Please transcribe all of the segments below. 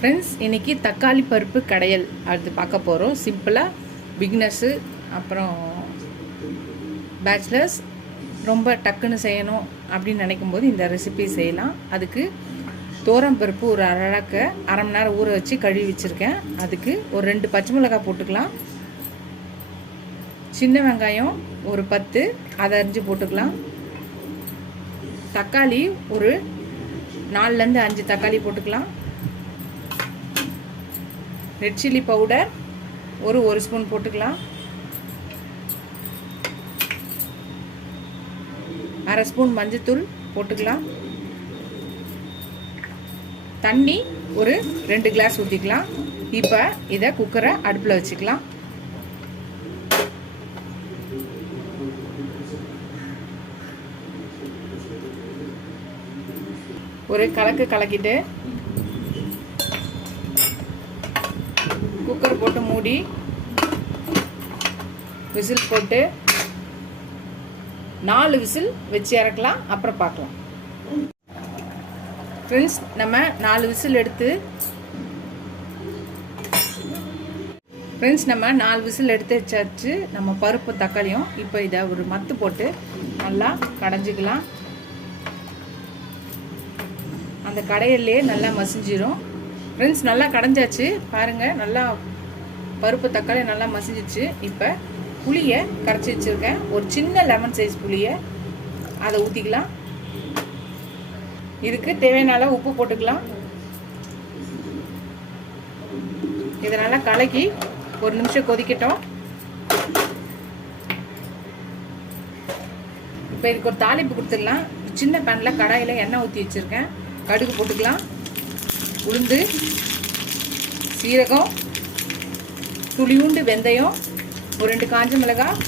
Friends, இன்றைக்கி தக்காளி பருப்பு கடையல் அது பார்க்க போகிறோம். சிம்பிளாக பிகினர்ஸு அப்புறம் பேச்சுலர்ஸ் ரொம்ப டக்குன்னு செய்யணும் அப்படின்னு நினைக்கும்போது இந்த ரெசிபி செய்யலாம். அதுக்கு பருப்பு ஒரு அரை மணி நேரம் ஊற வச்சு கழுவி வச்சுருக்கேன். அதுக்கு ஒரு 2 பச்சை மிளகாய் போட்டுக்கலாம். சின்ன வெங்காயம் ஒரு 10 அதை அரிஞ்சு போட்டுக்கலாம். தக்காளி ஒரு 4லேருந்து 5 தக்காளி போட்டுக்கலாம். ரெட் சில்லி பவுடர் ஒரு ஸ்பூன் போட்டுக்கலாம். அரை ஸ்பூன் மஞ்சத்தூள் போட்டுக்கலாம். தண்ணி ஒரு 2 கிளாஸ் ஊற்றிக்கலாம். இப்போ இதை குக்கரை அடுப்பில் வச்சுக்கலாம். ஒரு கலக்கிட்டு குக்கர் போட்டு மூடி விசில் போட்டு 4 விசில் வச்சு இறக்கலாம். அப்புறம் பார்க்கலாம். ஃப்ரெண்ட்ஸ், நம்ம 4 விசில் எடுத்து வச்சாச்சு நம்ம பருப்பு தக்காளியும். இப்போ இதை ஒரு மத்து போட்டு நல்லா கடைஞ்சிக்கலாம். அந்த கடையிலே நல்லா மசிஞ்சிரும். ஃப்ரெண்ட்ஸ், நல்லா கடைஞ்சாச்சு பாருங்கள். நல்லா பருப்பு தக்காளி நல்லா மசிஞ்சிச்சு. இப்போ புளியை கரைச்சி வச்சுருக்கேன். ஒரு சின்ன லெமன் சைஸ் புளியை அதை ஊற்றிக்கலாம். இதுக்கு தேவையான அளவு உப்பு போட்டுக்கலாம். இதை நல்லா கலக்கி ஒரு நிமிஷம் கொதிக்கட்டும். இப்போ இதுக்கு ஒரு தாளிப்பு கொடுத்துடலாம். சின்ன பேனில் கடாயில் எண்ணெய் ஊற்றி வச்சுருக்கேன். கடுகு போட்டுக்கலாம். உளுந்து, சீரகம், துளியுண்டு வெந்தயம், ஒரு 2 காஞ்ச மிளகாய்,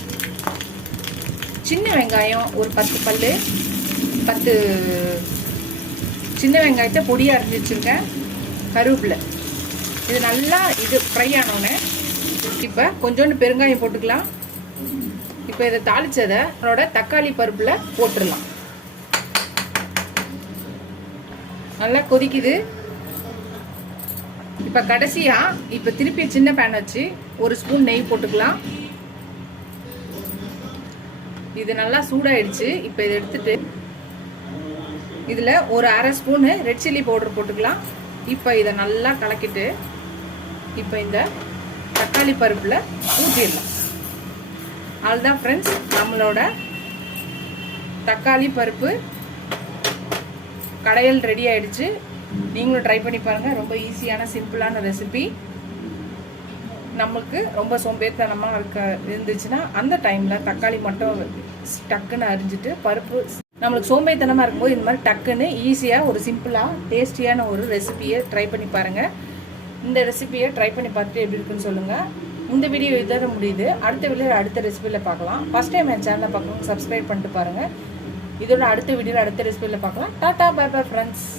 சின்ன வெங்காயம் ஒரு 10 பல்லு, 10 சின்ன வெங்காயத்தை பொடியாக அரைஞ்சி வச்சுருக்கேன். கருவேப்பிலை. இது நல்லா ஃப்ரை ஆனோடனே இப்போ கொஞ்சோண்டு பெருங்காயம் போட்டுக்கலாம். இப்போ இதை தாளித்ததை அதோட தக்காளி பருப்பில் போட்டுடலாம். நல்லா கொதிக்குது. இப்போ கடைசியாக இப்போ திருப்பி சின்ன பேன் வச்சு 1 ஸ்பூன் நெய் போட்டுக்கலாம். இது நல்லா சூடாயிடுச்சு. இப்போ இதை எடுத்துட்டு இதில் ஒரு அரை ஸ்பூனு ரெட் சில்லி பவுடர் போட்டுக்கலாம். இப்போ இதை நல்லா கலக்கிட்டு இப்போ இந்த தக்காளி பருப்பில் ஊற்றிடலாம். அவ்வளோதான் ஃப்ரெண்ட்ஸ், நம்மளோட தக்காளி பருப்பு கடையல் ரெடி ஆயிடுச்சு. நீங்களும் ட்ரை பண்ணி பாருங்கள். ரொம்ப ஈஸியான சிம்பிளான ரெசிபி. நம்மளுக்கு ரொம்ப சோம்பேறித்தனமாக இருந்துச்சுன்னா அந்த டைமில் தக்காளி மட்டும் டக்குன்னு அரிஞ்சிட்டு பருப்பு நம்மளுக்கு சோம்பேறித்தனமாக இருக்கும்போது இந்த மாதிரி டக்குன்னு ஈஸியாக ஒரு சிம்பிளாக டேஸ்டியான ஒரு ரெசிபியை ட்ரை பண்ணி பாருங்கள். இந்த ரெசிபியை ட்ரை பண்ணி பார்த்துட்டு எப்படி இருக்குன்னு சொல்லுங்கள். இந்த வீடியோ இதோட முடியுது. அடுத்த வீடியோ அடுத்த ரெசிபியில் பார்க்கலாம். ஃபஸ்ட் டைம் என் சேனலை பார்க்கணும், சப்ஸ்கிரைப் பண்ணிட்டு பாருங்கள். இதோட அடுத்த வீடியோவில் அடுத்த ரெசிபியில் பார்க்கலாம். Tata, bye bye friends.